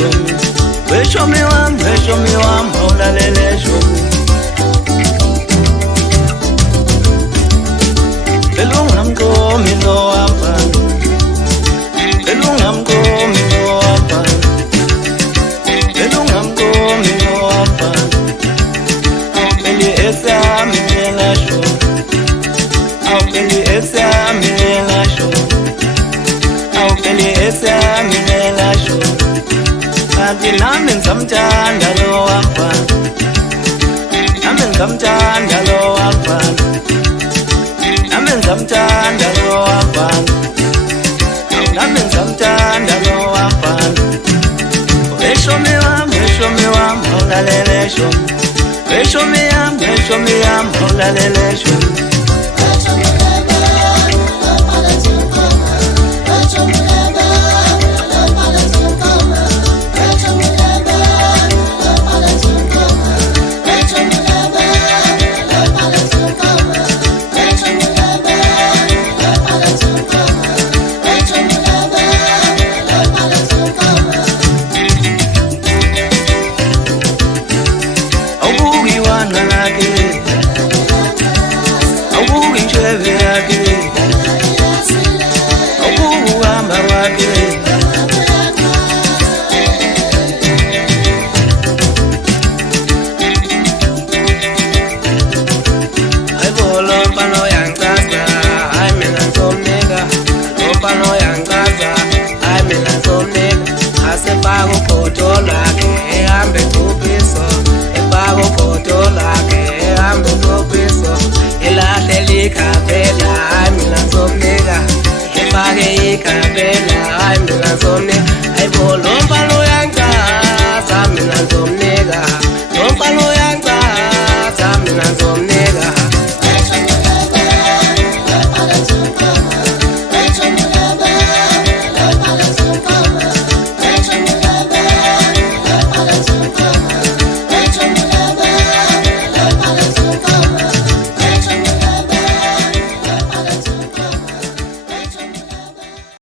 Ishomi. Ishomi wam, ulalele Ishomi. Elungam komi lo afana. Elungam komi lo afana. Elungam komi lo afana. Awupeli esami ngelasho. Awupeli esami ngelasho. Awupeli esami ngelasho. Kanti nami ngizamthanda lo afana. Nami ngizamthanda lo afana. Nami ngizamthanda lo afana. Nami ngizamthanda lo afana. Ishomi wam, ulalele Ishomi. Ishomi yam, ulalele Ishomi. Kapela, I'm in a